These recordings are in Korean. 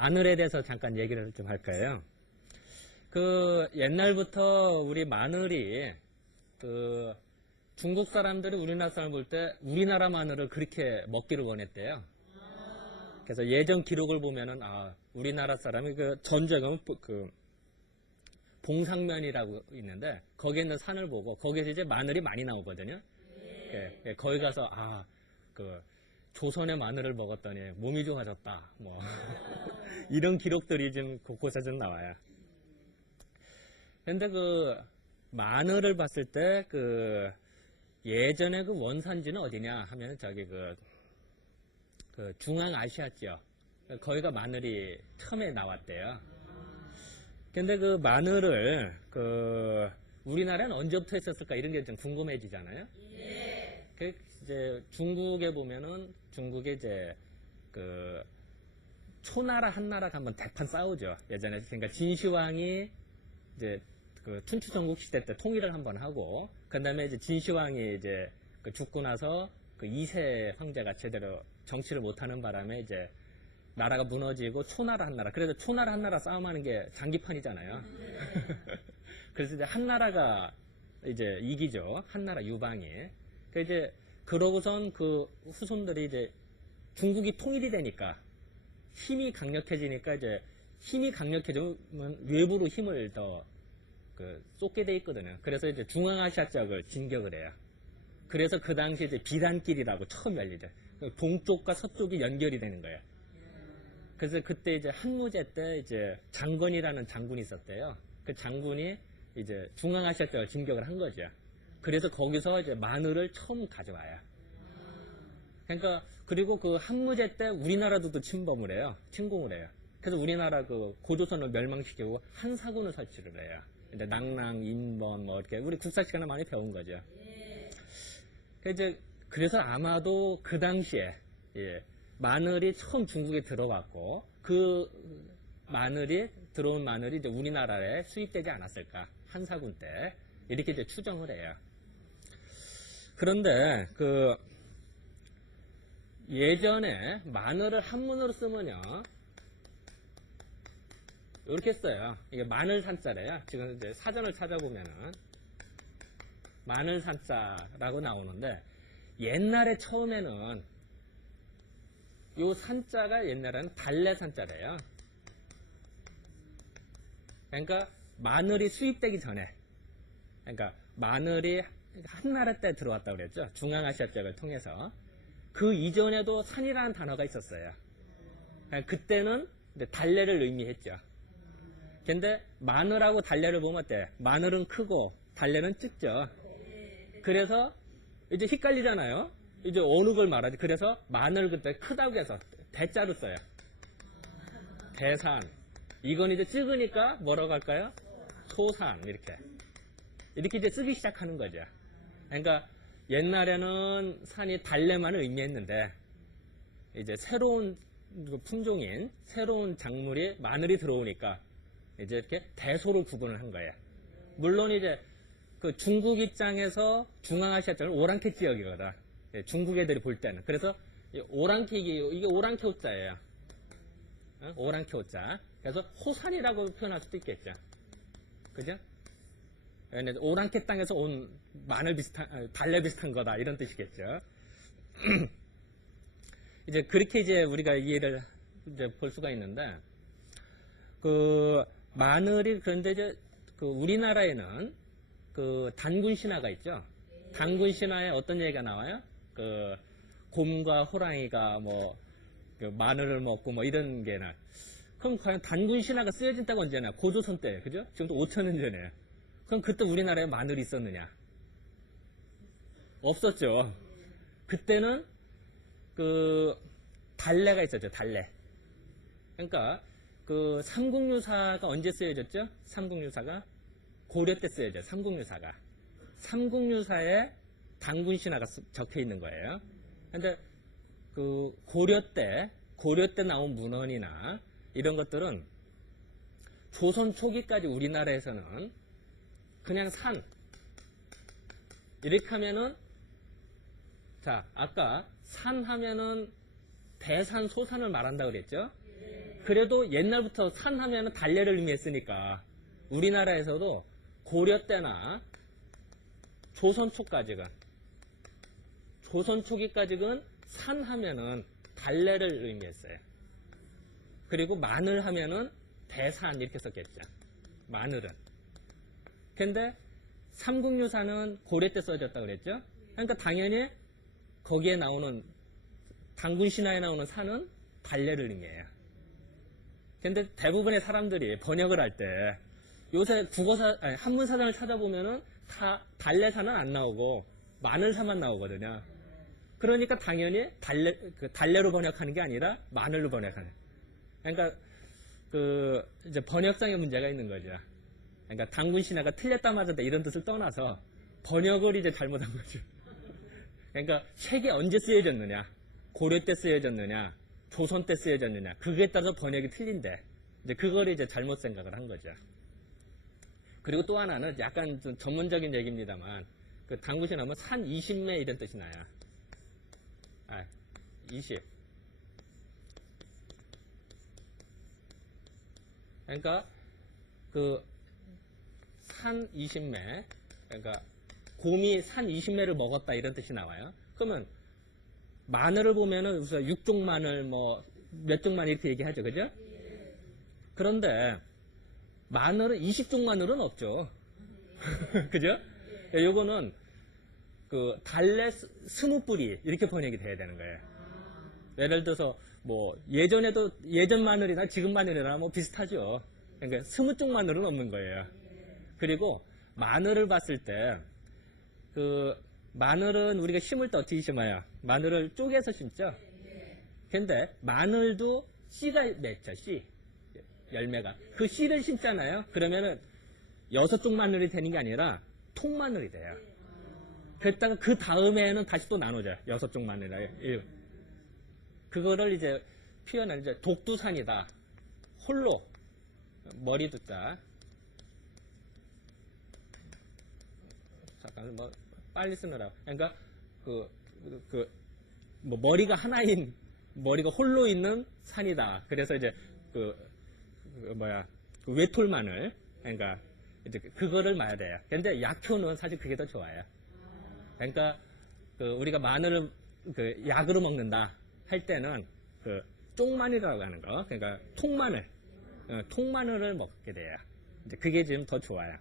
마늘에 대해서 잠깐 얘기를 좀 할까요? 옛날부터 우리 마늘이, 중국 사람들이 우리나라 사람 볼 때 우리나라 마늘을 그렇게 먹기를 원했대요. 그래서 예전 기록을 보면은, 우리나라 사람이 전주에 가면 봉상면이라고 있는데, 거기에 있는 산을 보고, 거기에서 이제 마늘이 많이 나오거든요. 거기 가서, 조선의 마늘을 먹었더니 몸이 좋아졌다. 뭐, 이런 기록들이 지금 곳곳에 좀 나와요. 근데 마늘을 봤을 때, 예전에 원산지는 어디냐 하면 중앙아시아죠. 거기가 마늘이 처음에 나왔대요. 근데 마늘을 우리나라는 언제부터 했었을까 이런 게 좀 궁금해지잖아요. 이제 중국에 보면은 중국에 이제 초나라 한나라가 한번 대판 싸우죠. 예전에 그러니까 진시황이 이제 춘추 전국 시대 때 통일을 한번 하고 그다음에 이제 진시황이 이제 죽고 나서 2세 황제가 제대로 정치를 못하는 바람에 이제 나라가 무너지고 초나라 한나라. 그래도 초나라 한나라 싸움하는 게 장기판이잖아요. 그래서 이제 한나라가 이제 이기죠. 한나라 유방이. 이제 그러고선 후손들이 이제 중국이 통일이 되니까 힘이 강력해지니까 이제 힘이 강력해지면 외부로 힘을 더 쏟게 돼 있거든요. 그래서 이제 중앙아시아 쪽을 진격을 해요. 그래서 그 당시에 이제 비단길이라고 처음 열리죠. 동쪽과 서쪽이 연결이 되는 거예요. 그래서 그때 이제 한무제 때 이제 장건이라는 장군이 있었대요. 그 장군이 이제 중앙아시아 쪽을 진격을 한 거죠. 그래서 거기서 이제 마늘을 처음 가져와요. 그러니까 그리고 한무제 때 우리나라도 또 침범을 해요. 침공을 해요. 그래서 우리나라 고조선을 멸망시키고 한사군을 설치를 해요. 이제 낭랑, 인번 뭐 이렇게 우리 국사 시간에 많이 배운 거죠. 그래서 아마도 그 당시에 마늘이 처음 중국에 들어왔고 들어온 마늘이 이제 우리나라에 수입되지 않았을까 한사군 때 이렇게 이제 추정을 해요. 그런데 예전에 마늘을 한문으로 쓰면요 이렇게 써요. 이게 마늘산자래요. 지금 이제 사전을 찾아보면은 마늘산자라고 나오는데 옛날에 처음에는 요 산자가 옛날에는 달래산자래요. 그러니까 마늘이 수입되기 전에 그러니까 마늘이 한나라 때 들어왔다고 그랬죠. 중앙아시아 쪽을 통해서. 그 이전에도 산이라는 단어가 있었어요. 그때는 달래를 의미했죠. 근데 마늘하고 달래를 보면 어때? 마늘은 크고 달래는 작죠. 그래서 이제 헷갈리잖아요. 이제 어느 걸 말하지? 그래서 마늘 그때 크다고 해서 대자로 써요. 대산. 이건 이제 찍으니까 뭐라고 할까요? 소산. 이렇게 이제 쓰기 시작하는 거죠. 그러니까 옛날에는 산이 달래만을 의미했는데 이제 새로운 품종인 새로운 작물이 마늘이 들어오니까 이제 이렇게 대소로 구분을 한 거예요. 물론 이제 중국 입장에서 중앙아시아 쪽은 오랑캐 지역이거든. 중국 애들이 볼 때는. 그래서 이게 오랑캐 호자예요. 오랑캐 호자. 그래서 호산이라고 표현할 수도 있겠죠. 그죠? 오랑캐 땅에서 온 달래 비슷한 거다. 이런 뜻이겠죠. 이제 그렇게 이제 우리가 이해를 이제 볼 수가 있는데, 마늘이 그런데 이제 우리나라에는 단군 신화가 있죠. 단군 신화에 어떤 얘기가 나와요? 곰과 호랑이가 마늘을 먹고 이런 게나. 그럼 과연 단군 신화가 쓰여진 때가 언제냐? 고조선 때, 그죠? 지금도 5,000년 전에. 그럼 그때 우리나라에 마늘이 있었느냐? 없었죠. 그때는 달래가 있었죠. 달래. 그러니까 삼국유사가 언제 쓰여졌죠? 삼국유사가 고려 때 쓰여져. 삼국유사가. 삼국유사에 단군 신화가 적혀 있는 거예요. 근데 고려 때 나온 문헌이나 이런 것들은 조선 초기까지 우리나라에서는 그냥 산. 이렇게 하면은, 아까 산 하면은 대산, 소산을 말한다고 그랬죠? 그래도 옛날부터 산 하면은 달래를 의미했으니까 우리나라에서도 고려 때나 조선 초까지가 조선 초기까지는 산 하면은 달래를 의미했어요. 그리고 마늘 하면은 대산 이렇게 썼겠죠. 마늘은. 근데 삼국유사는 고려 때 써졌다고 그랬죠. 그러니까 당연히 거기에 나오는 당군 신화에 나오는 산은 달래를 의미해요. 근데 대부분의 사람들이 번역을 할 때 요새 한문사전을 찾아보면은 다 달래산은 안 나오고 마늘산만 나오거든요. 그러니까 당연히 달래로 번역하는 게 아니라 마늘로 번역하는. 그러니까 이제 번역상의 문제가 있는 거죠. 그러니까 당군 신화가 틀렸다 맞았다 이런 뜻을 떠나서 번역을 이제 잘못한 거죠. 그러니까 책이 언제 쓰여졌느냐, 고려 때 쓰여졌느냐, 조선 때 쓰여졌느냐, 그거에 따라서 번역이 틀린데 이제 그걸 이제 잘못 생각을 한 거죠. 그리고 또 하나는 약간 좀 전문적인 얘기입니다만 그 당군 신화면 산 20매 이런 뜻이 나요. 20. 그러니까 그 산 20매, 그러니까 곰이 산 20매를 먹었다 이런 뜻이 나와요. 그러면 마늘을 보면은 우선 6종 마늘 뭐 몇 종 마늘 이렇게 얘기하죠, 그죠? 그런데 마늘은 20종 마늘은 없죠. 그죠? 요거는 그 달래 20뿌리 이렇게 번역이 돼야 되는 거예요. 예를 들어서 뭐 예전 마늘이나 지금 마늘이나 뭐 비슷하죠. 그러니까 20종 마늘은 없는 거예요. 그리고 마늘을 봤을 때 그 마늘은 우리가 심을 때 어떻게 심어요? 마늘을 쪼개서 심죠. 근데 마늘도 씨가 맺죠. 씨 열매가 그 씨를 심잖아요. 그러면은 6종 마늘이 되는 게 아니라 통마늘이 돼요. 그랬다가 그 다음에는 다시 또 나누죠. 6종 마늘이라. 그거를 이제 표현을 이제 독두산이다. 홀로 머리 두자. 잠깐 뭐 빨리 쓰느라. 그러니까 뭐 머리가 하나인 머리가 홀로 있는 산이다. 그래서 이제 그 외톨 마늘. 그러니까 이제 그거를 말해야 돼요. 근데 약효는 사실 그게 더 좋아요. 그러니까 우리가 마늘을 약으로 먹는다 할 때는 쪽마늘이라고 하는 거, 그러니까 통마늘을 먹게 돼요. 이제 그게 지금 더 좋아요.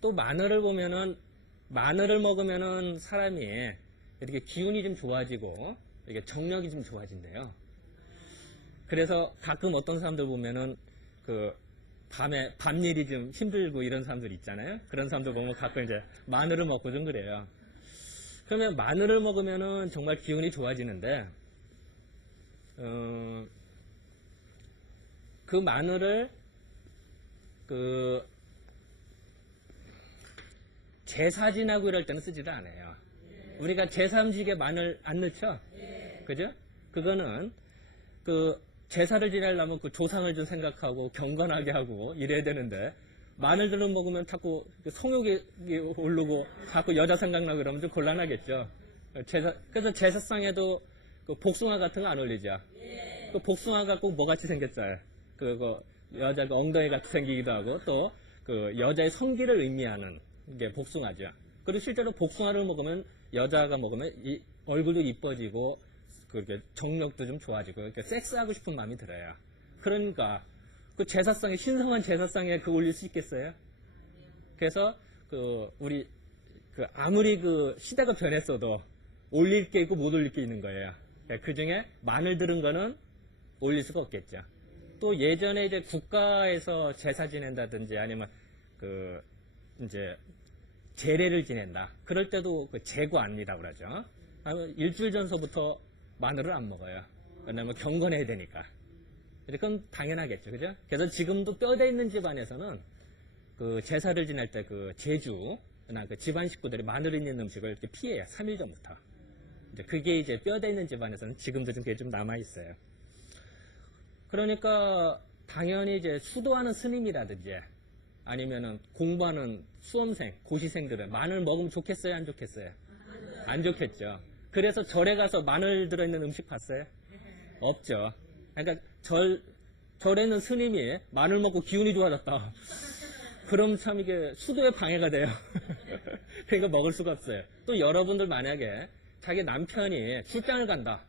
또 마늘을 보면은 마늘을 먹으면은 사람이 이렇게 기운이 좀 좋아지고 이게 정력이 좀 좋아진대요. 그래서 가끔 어떤 사람들 보면은 밤에 밤일이 좀 힘들고 이런 사람들 있잖아요. 그런 사람들 보면 가끔 이제 마늘을 먹고 좀 그래요. 그러면 마늘을 먹으면은 정말 기운이 좋아지는데 그 마늘을 제사 지나고 이럴 때는 쓰지도 않아요. 우리가 제사 음식에 마늘 안 넣죠? 그죠? 그거는 제사를 지내려면 그 조상을 좀 생각하고 경건하게 하고 이래야 되는데 마늘들을 먹으면 자꾸 성욕이 오르고 자꾸 여자 생각나고 그러면 좀 곤란하겠죠. 그래서 제사상에도 복숭아 같은 거 안 올리죠. 그 복숭아가 꼭 뭐같이 생겼어요. 여자가 엉덩이 같이 생기기도 하고 또 여자의 성기를 의미하는 게 복숭아죠. 그리고 실제로 복숭아를 먹으면 여자가 먹으면 얼굴도 이뻐지고 그렇게 정력도 좀 좋아지고 이렇게 섹스하고 싶은 마음이 들어요. 그러니까 제사상에 신성한 제사상에 올릴 수 있겠어요? 그래서 우리 아무리 시대가 변했어도 올릴 게 있고 못 올릴 게 있는 거예요. 그 중에 마늘 들은 거는 올릴 수가 없겠죠. 또 예전에 이제 국가에서 제사 지낸다든지 아니면 이제 제례를 지낸다. 그럴 때도 제과입니다 그러죠. 일주일 전서부터 마늘을 안 먹어요. 왜냐면 경건해야 되니까. 그건 당연하겠죠. 그죠? 그래서 지금도 뼈대 있는 집안에서는 제사를 지낼 때 제주나 집안 식구들이 마늘 있는 음식을 이렇게 피해요. 3일 전부터. 그게 이제 뼈대 있는 집안에서는 지금도 좀 그게 좀 남아있어요. 그러니까 당연히 이제 수도하는 스님이라든지 아니면은 공부하는 수험생, 고시생들은 마늘 먹으면 좋겠어요? 안 좋겠어요? 안 좋겠죠. 그래서 절에 가서 마늘 들어있는 음식 봤어요? 없죠. 그러니까 절에 있는 스님이 마늘 먹고 기운이 좋아졌다. 그럼 참 이게 수도에 방해가 돼요. 그러니까 먹을 수가 없어요. 또 여러분들 만약에 자기 남편이 출장을 간다.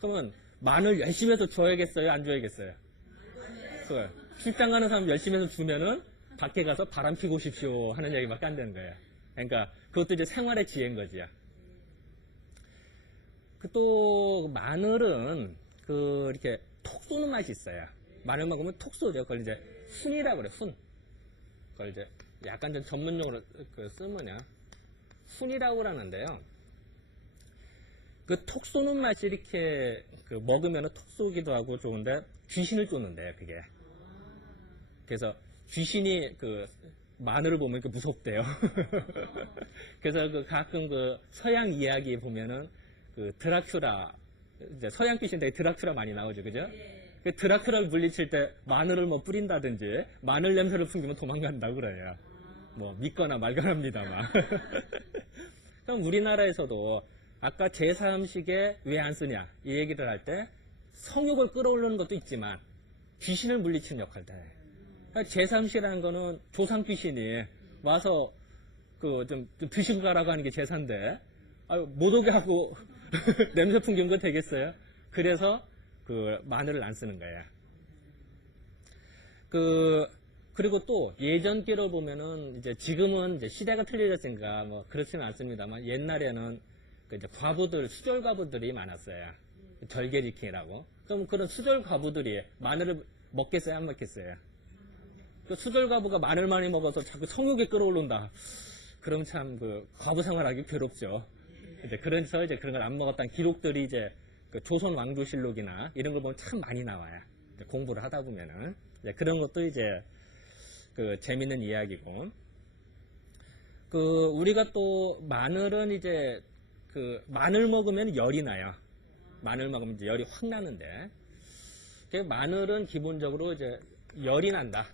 그러면 마늘 열심히 해서 줘야겠어요? 안 줘야겠어요? 그거요. 출장 가는 사람 열심히 해서 주면은 밖에 가서 바람 피고 오십시오 하는 얘기밖에 안 되는 거예요. 그러니까 그것도 이제 생활의 지혜인 거지요. 또 마늘은 이렇게 톡 쏘는 맛이 있어요. 마늘 먹으면 톡 쏘죠. 그걸 이제 훈이라고 그래. 훈. 그걸 이제 약간 좀 전문용어로 쓰면요. 훈이라고 하는데요. 그 톡 쏘는 맛이 이렇게 먹으면 톡 쏘기도 하고 좋은데 귀신을 쫓는데요. 그게. 그래서 귀신이 마늘을 보면 무섭대요. 그래서 가끔 서양 이야기 보면은 드라큘라, 이제 서양 귀신들이 드라큘라 많이 나오죠, 그죠? 그 드라큘라를 물리칠 때 마늘을 뭐 뿌린다든지 마늘 냄새를 풍기면 도망간다고 그래요. 뭐 믿거나 말거나합니다만. 그럼 우리나라에서도 아까 제사 음식에 왜 안 쓰냐 이 얘기를 할 때 성욕을 끌어올리는 것도 있지만 귀신을 물리치는 역할도 해요. 제사 음식이라는 거는 조상 귀신이 와서 좀 드시고 가라고 하는 게 제사인데 못 오게 하고 냄새 풍기는 거 되겠어요? 그래서 마늘을 안 쓰는 거예요. 그리고 또 예전기로 보면은 이제 지금은 이제 시대가 틀려졌으니까 뭐 그렇지는 않습니다만 옛날에는 이제 과부들, 수절 과부들이 많았어요. 절개지킹이라고. 그럼 그런 수절 과부들이 마늘을 먹겠어요? 안 먹겠어요? 수절 과부가 마늘 많이 먹어서 자꾸 성욕이 끌어올른다. 그럼 참 과부 생활하기 괴롭죠. 그래서 이제 그런 걸 안 먹었다는 기록들이 이제 조선 왕조실록이나 이런 걸 보면 참 많이 나와요. 공부를 하다 보면은 그런 것도 이제 재밌는 이야기고. 우리가 또 마늘은 이제 마늘 먹으면 열이 나요. 마늘 먹으면 이제 열이 확 나는데 마늘은 기본적으로 이제 열이 난다.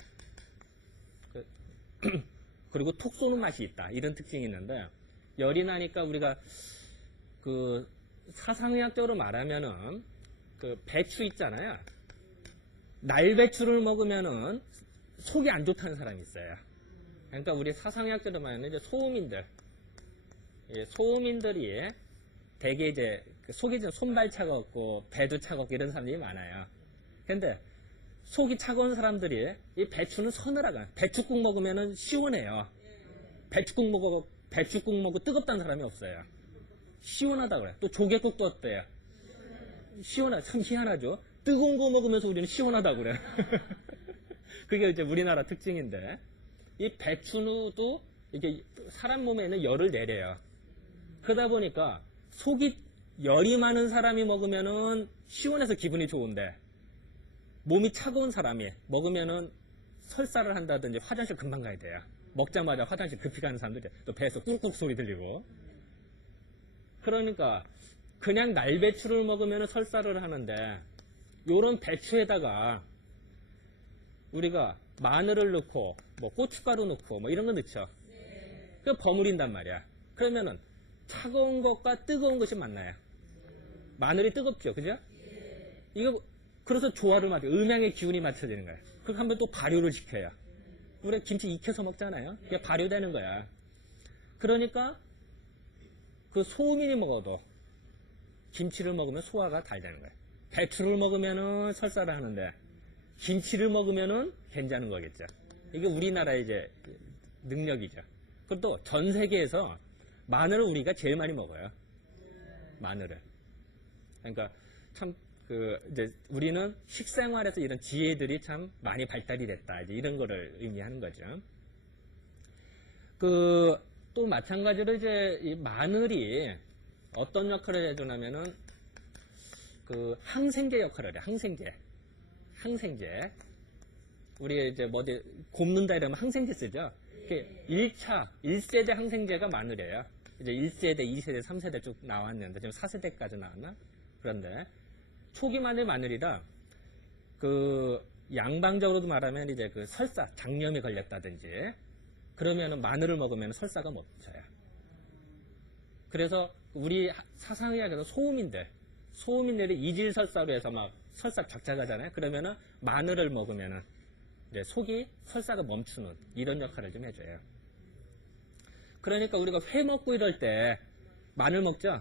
그리고 톡 쏘는 맛이 있다. 이런 특징이 있는데 열이 나니까 우리가 사상의학적으로 말하면은 배추 있잖아요. 날배추를 먹으면은 속이 안 좋다는 사람이 있어요. 그러니까 우리 사상의학적으로 말하면 이제 소음인들이 되게 이제 속이 좀 손발 차갑고 배도 차갑고 이런 사람들이 많아요. 근데 속이 차가운 사람들이 이 배추는 서늘하가 배추국 먹으면은 시원해요. 배추국 먹고 뜨겁다는 사람이 없어요. 시원하다 그래. 또 조개국도 어때요? 참 희한하죠. 뜨거운 거 먹으면서 우리는 시원하다 그래. 그게 이제 우리나라 특징인데 이 배추도 이게 사람 몸에 있는 열을 내려요. 그러다 보니까 속이 열이 많은 사람이 먹으면은 시원해서 기분이 좋은데 몸이 차가운 사람이 먹으면은 설사를 한다든지 화장실 금방 가야 돼요. 먹자마자 화장실 급히 가는 사람들이 또 배에서 꾹꾹 소리 들리고. 그러니까 그냥 날배추를 먹으면 설사를 하는데 요런 배추에다가 우리가 마늘을 넣고 뭐 고춧가루 넣고 뭐 이런 거 넣죠. 그 버무린단 말이야. 그러면은 차가운 것과 뜨거운 것이 만나요. 마늘이 뜨겁죠. 그죠? 이거 그래서 조화를 맞춰 음양의 기운이 맞춰지는 거야. 그럼 한번 또 발효를 시켜요. 우리가 김치 익혀서 먹잖아요. 그게 발효되는 거야. 그러니까 소음인이 먹어도 김치를 먹으면 소화가 잘 되는 거야. 배추를 먹으면은 설사를 하는데 김치를 먹으면은 괜찮은 거겠죠. 이게 우리나라의 이제 능력이죠. 그것도 전 세계에서 마늘을 우리가 제일 많이 먹어요. 마늘을. 그러니까 참 이제 우리는 식생활에서 이런 지혜들이 참 많이 발달이 됐다. 이제 이런 거를 의미하는 거죠. 또 마찬가지로 이제 이 마늘이 어떤 역할을 해주냐면은 항생제 역할을 해. 항생제. 우리 이제 어디 곱는다 이러면 항생제 쓰죠. 1세대 항생제가 마늘이에요. 이제 1세대, 2세대, 3세대 쭉 나왔는데 지금 4세대까지 나왔나? 그런데 초기 마늘이라 양방적으로도 말하면 이제 설사, 장염이 걸렸다든지 그러면은 마늘을 먹으면 설사가 멈춰요. 그래서 우리 사상의학에서 소음인들이 이질설사로 해서 막 설사 작작하잖아요. 그러면은 마늘을 먹으면은 이제 속이 설사가 멈추는 이런 역할을 좀 해줘요. 그러니까 우리가 회 먹고 이럴 때 마늘 먹죠?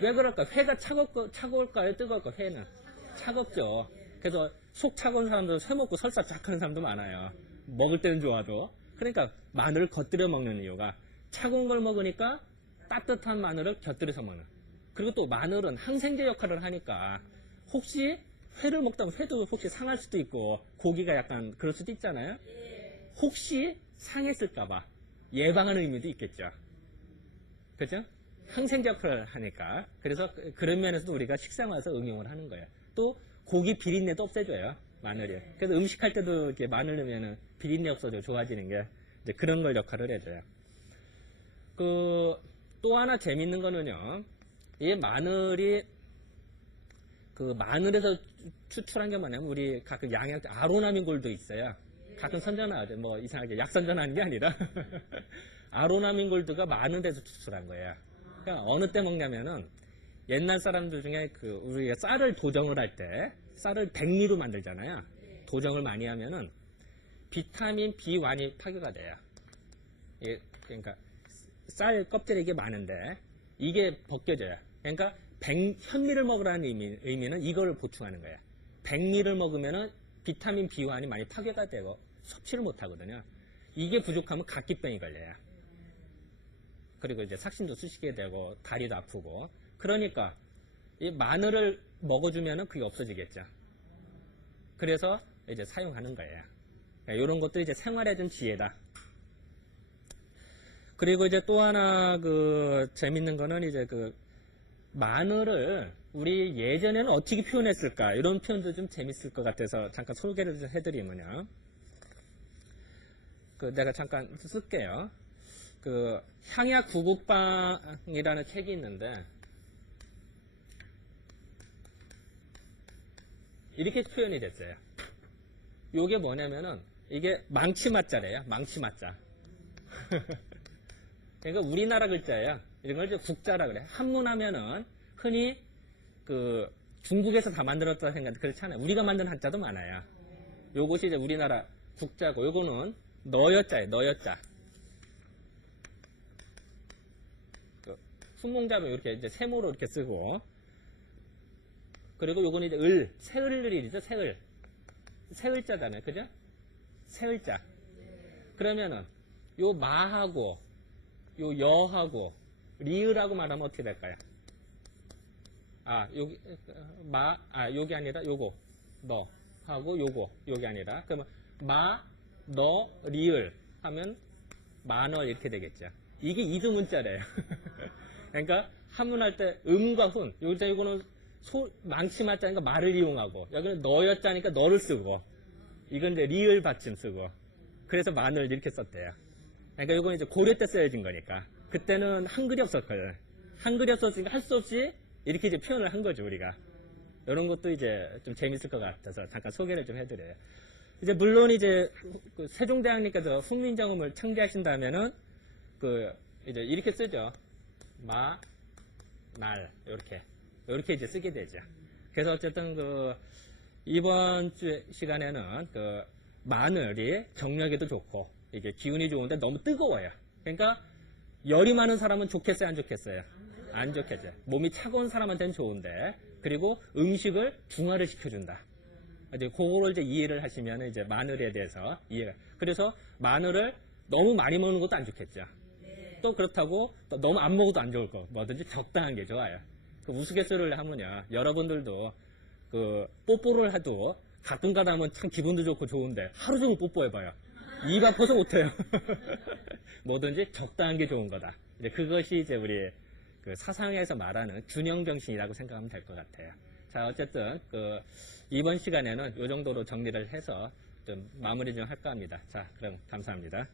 왜 그럴까? 회가 차가울까요? 뜨거울까요? 회는 차갑죠. 그래서 속 차가운 사람도 회 먹고 설사 쫙 하는 사람도 많아요. 먹을 때는 좋아도. 그러니까 마늘을 곁들여 먹는 이유가 차가운 걸 먹으니까 따뜻한 마늘을 곁들여서 먹는. 그리고 또 마늘은 항생제 역할을 하니까 혹시 회를 먹다가 회도 혹시 상할 수도 있고 고기가 약간 그럴 수도 있잖아요. 혹시 상했을까봐 예방하는 의미도 있겠죠. 그죠? 항생제 역할을 하니까. 그래서 그런 면에서도 우리가 식생활에서 응용을 하는 거예요. 또 고기 비린내도 없애줘요. 마늘이. 그래서 음식할 때도 이렇게 마늘 넣으면 비린내 없어져 좋아지는 게 이제 그런 걸 역할을 해줘요. 또 하나 재밌는 거는요. 이 마늘이 그 마늘에서 추출한 게 뭐냐면 우리 가끔 양약 아로나민골도 있어요. 가끔 선전하죠. 뭐 이상하게 약 선전하는 게 아니라 아로나민골드가 마늘에서 추출한 거예요. 그러니까 어느 때 먹냐면은 옛날 사람들 중에 그 우리가 쌀을 도정을 할 때 쌀을 백미로 만들잖아요. 도정을 많이 하면은 비타민 B1이 파괴가 돼요. 그러니까 쌀 껍질이 이게 많은데 이게 벗겨져요. 그러니까 현미를 먹으라는 의미는 이걸 보충하는 거예요. 백미를 먹으면은 비타민 B1이 많이 파괴가 되고 섭취를 못 하거든요. 이게 부족하면 각기병이 걸려요. 그리고 이제 삭신도 쑤시게 되고 다리도 아프고. 그러니까 이 마늘을 먹어주면은 그게 없어지겠죠. 그래서 이제 사용하는 거예요. 이런 것도 이제 생활에 좀 지혜다. 그리고 이제 또 하나 재밌는 거는 이제 마늘을 우리 예전에는 어떻게 표현했을까 이런 표현도 좀 재밌을 것 같아서 잠깐 소개를 좀 해드리면요. 내가 잠깐 쓸게요. 향약 구국방이라는 책이 있는데 이렇게 표현이 됐어요. 요게 뭐냐면은 이게 망치맛자래요. 망치맛자. 그러니까 우리나라 글자예요. 이런 걸 이제 국자라 그래요. 한문하면은 흔히 중국에서 다 만들었다 생각하는데 그렇지 않아요. 우리가 만든 한자도 많아요. 요것이 이제 우리나라 국자고 요거는 너여자예요. 너여자. 순공자로 이렇게 이제 세모로 이렇게 쓰고 그리고 요거는 이제 새을이죠. 새을자잖아요. 그죠? 새을자. 그러면은 요 마하고 요 여하고 리을하고 말하면 어떻게 될까요? 요게 아니라 요거 너하고 요게 아니라 그러면 너 리을 하면 만월 이렇게 되겠죠. 이게 이두문자래요. 그러니까 한문할 때 음과 훈 요거는 망치맞자니까 말을 이용하고 여기는 너였자니까 너를 쓰고 이건 이제 리을 받침 쓰고 그래서 만을 이렇게 썼대요. 그러니까 이건 이제 고려 때 쓰여진 거니까 그때는 한글이 없었거든요. 한글이 없었으니까 할 수 없이 이렇게 이제 표현을 한 거죠 우리가. 이런 것도 이제 좀 재밌을 것 같아서 잠깐 소개를 좀 해드려요. 이제 물론 이제 세종대왕님께서 훈민정음을 창제하신다면은 이제 이렇게 쓰죠. 날 이렇게 이제 쓰게 되죠. 그래서 어쨌든 이번 주 시간에는 마늘이 경력에도 좋고 이게 기운이 좋은데 너무 뜨거워요. 그러니까 열이 많은 사람은 좋겠어요, 안 좋겠어요? 안 좋겠죠. 몸이 차가운 사람한테는 좋은데 그리고 음식을 중화를 시켜준다. 이제 그거를 이제 이해를 하시면 이제 마늘에 대해서 이해가. 그래서 마늘을 너무 많이 먹는 것도 안 좋겠죠. 또 그렇다고 또 너무 안 먹어도 안 좋을 거. 뭐든지 적당한 게 좋아요. 우스갯소리를 하면요. 여러분들도 뽀뽀를 해도 가끔가다 하면 참 기분도 좋고 좋은데 하루 종일 뽀뽀해봐요. 입 아파서 못해요. 뭐든지 적당한 게 좋은 거다. 이제 그것이 이제 우리 사상에서 말하는 균형정신이라고 생각하면 될 것 같아요. 자, 어쨌든 이번 시간에는 이 정도로 정리를 해서 좀 마무리 좀 할까 합니다. 자, 그럼 감사합니다.